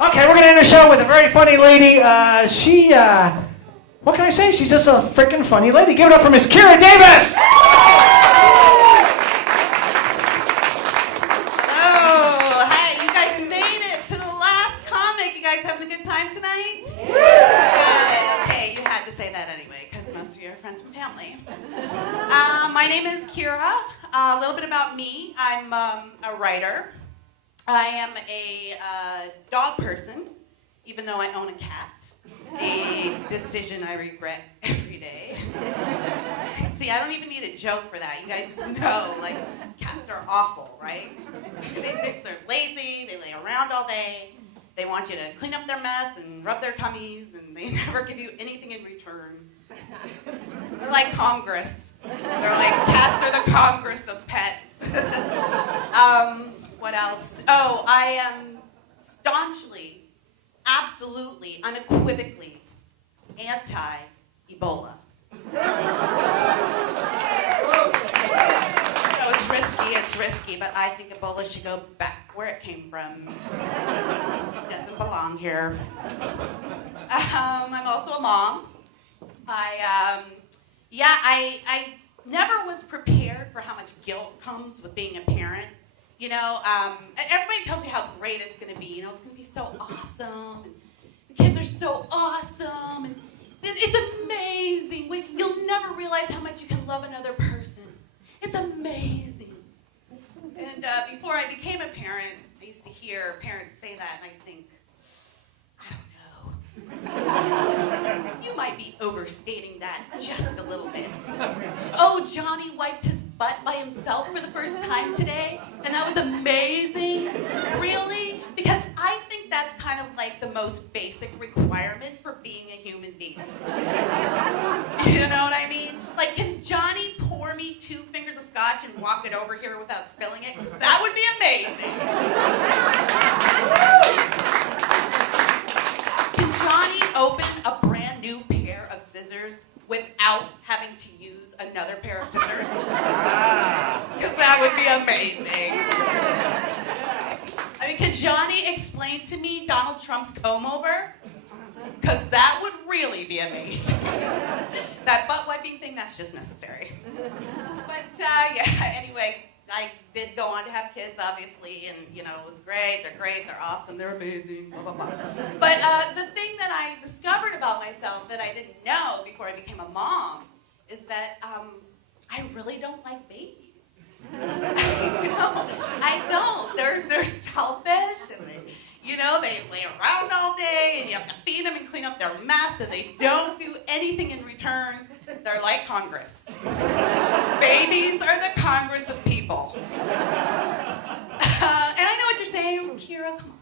Okay, we're going to end the show with a very funny lady. What can I say? She's just a freaking funny lady. Give it up for Miss Kira Davis! Hello. Hey, you guys made it to the last comic. You guys having a good time tonight? Good. Okay, you had to say that anyway, because most of you are friends and family. My name is Kira. A little bit about me. I'm a writer. I am a dog person, even though I own a cat. A decision I regret every day. See, I don't even need a joke for that. You guys just know, like, cats are awful, right? They're lazy, they lay around all day, they want you to clean up their mess and rub their tummies, and they never give you anything in return. They're like Congress. They're like, cats are the Congress of pets. What else? Oh, I am staunchly, absolutely, unequivocally anti-Ebola. It's risky, but I think Ebola should go back where it came from. It doesn't belong here. I'm also a mom. I never was prepared for how much guilt comes with being a parent. You know, everybody tells me how great it's going to be. You know, it's going to be so awesome. And the kids are so awesome. And it's amazing. You'll never realize how much you can love another person. It's amazing. And before I became a parent, I used to hear parents say that, and I think, I don't know. You might be overstating that just a little bit. Oh, Johnny wiped his butt by himself for the first time today, and that was amazing. Really? Because I think that's kind of like the most basic requirement for being a human being. You know what I mean? Like, can Johnny pour me 2 fingers of scotch and walk it over here without spilling it? Because that would be amazing. Can Johnny open a brand new pair of scissors without having to use another pair of scissors? Because that would be amazing. I mean, can Johnny explain to me Donald Trump's comb over? Because that would really be amazing. That butt wiping thing, that's just necessary. But anyway, I did go on to have kids, obviously, and, you know, it was great, they're awesome, they're amazing, blah, blah, blah. But the thing that I discovered about myself that I didn't know before I became a mom is that I really don't like babies. I don't. They're selfish, and they lay around all day, and you have to feed them and clean up their mess, and they don't do anything in return. They're like Congress. Babies are the Congress of people. And I know what you're saying, Kira, come on.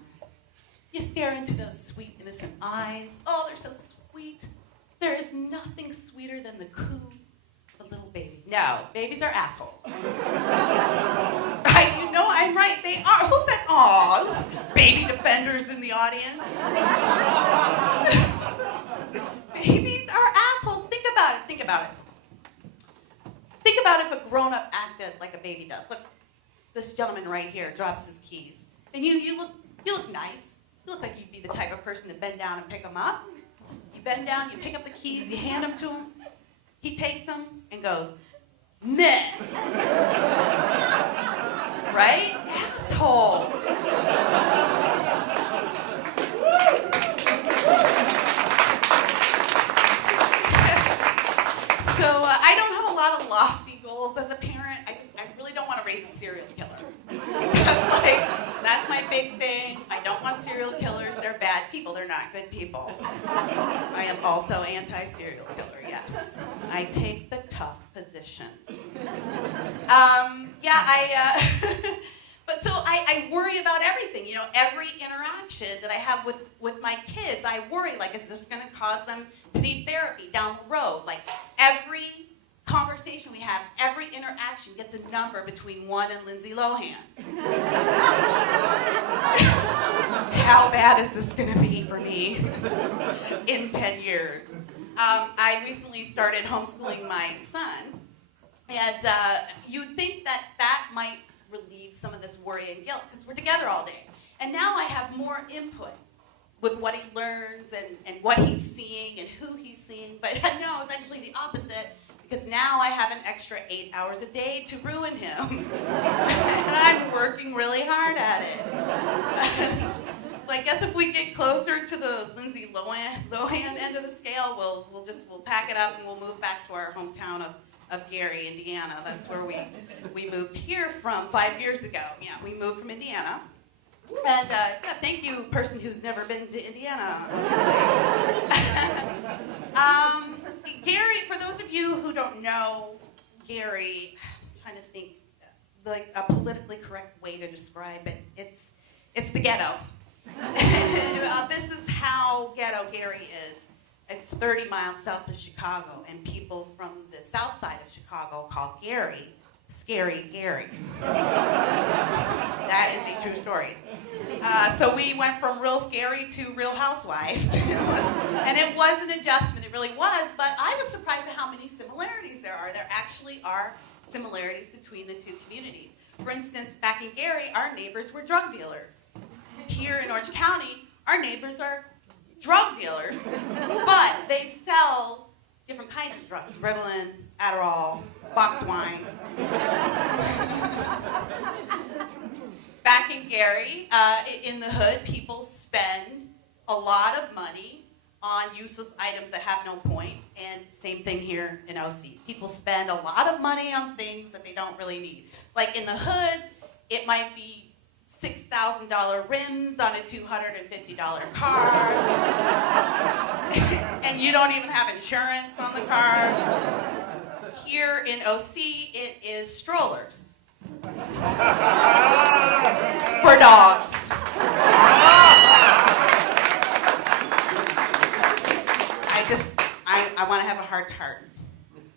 You stare into those sweet, innocent eyes. Oh, they're so sweet. There is nothing sweeter than the coo of a little baby. No, babies are assholes. You know I'm right, they are. Who said aw? Baby defenders in the audience. Babies are assholes. Think about it. Think about if a grown-up acted like a baby does. Look, this gentleman right here drops his keys. And you look nice. You look like you'd be the type of person to bend down and pick them up. You bend down, you pick up the keys, you hand them to him. He takes them and goes, meh. Right? Asshole. So I don't have a lot of lofty goals as a parent. I really don't want to raise a serial killer. That's my big thing. I don't want serial killers. They're bad people. They're not good people. I am also anti-serial killer, yes. I take the tough positions. But so I worry about everything. You know, every interaction that I have with my kids, I worry, like, is this going to cause them to need therapy down the road? Like, every conversation we have, every interaction gets a number between 1 and Lindsay Lohan. How bad is this going to be for me in 10 years? I recently started homeschooling my son, and you'd think that might relieve some of this worry and guilt because we're together all day. And now I have more input with what he learns and what he's seeing and who he's seeing. But no, it's actually the opposite, because now I have an extra 8 hours a day to ruin him. And I'm working really hard at it. So I guess if we get closer to the Lindsay Lohan end of the scale, we'll pack it up and we'll move back to our hometown of Gary, Indiana. That's where we moved here from 5 years ago. Yeah, we moved from Indiana. And thank you, person who's never been to Indiana. Gary, for those of you who don't know Gary, I'm trying to think like a politically correct way to describe it. It's the ghetto. This is how ghetto Gary is. It's 30 miles south of Chicago, and people from the south side of Chicago call Gary Scary Gary. That is a true story. So we went from real scary to Real Housewives. And it was an adjustment, it really was, but I was surprised at how many similarities there are. There actually are similarities between the two communities. For instance, back in Gary, our neighbors were drug dealers. Here in Orange County, our neighbors are drug dealers, but they sell different kinds of drugs. Ritalin, Adderall, box wine. Back in Gary, in the hood, people spend a lot of money on useless items that have no point, and same thing here in OC. People spend a lot of money on things that they don't really need. Like in the hood, it might be $6,000 rims on a $250 car, and you don't even have insurance on the car. Here in OC, it is strollers for dogs. I want to have a heart-to-heart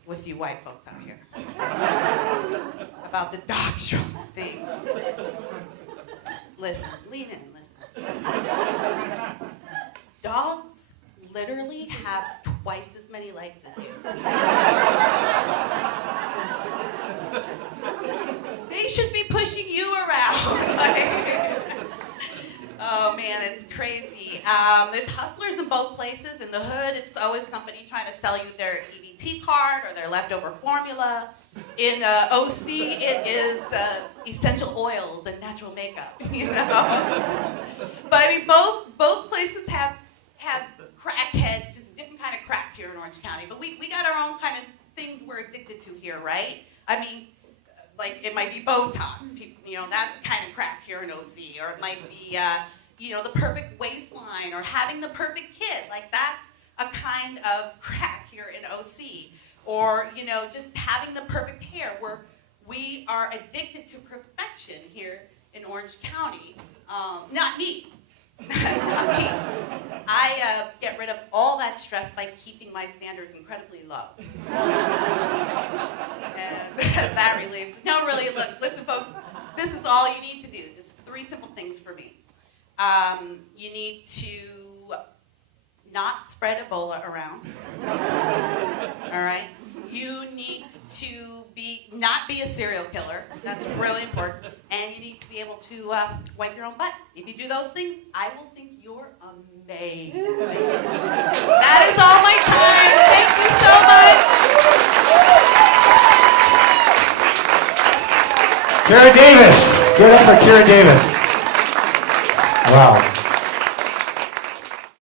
with you white folks out here about the dog stroller thing. Listen, lean in, listen. Dogs literally have twice as many legs as you. They should be pushing you around. Oh man, it's crazy. There's hustlers in both places. In the hood, it's always somebody trying to sell you their EBT card or their leftover formula. In OC, it is essential oils and natural makeup, you know? But I mean, both places have crackheads, just a different kind of crack here in Orange County. But we got our own kind of things we're addicted to here, right? I mean, like it might be Botox, people, you know, that's the kind of crack here in OC. Or it might be, you know, the perfect waistline or having the perfect kid. Like that's a kind of crack here in OC. Or, you know, just having the perfect hair, where we are addicted to perfection here in Orange County. Not me. Not me. I get rid of all that stress by keeping my standards incredibly low. And that relieves. No, really, look, listen, folks, this is all you need to do. Just 3 simple things for me. You need to not spread Ebola around. All right? You need to not be a serial killer. That's really important. And you need to be able to wipe your own butt. If you do those things, I will think you're amazing. That is all my time. Thank you so Kara much. Davis. Give it up for Kara Davis. Wow.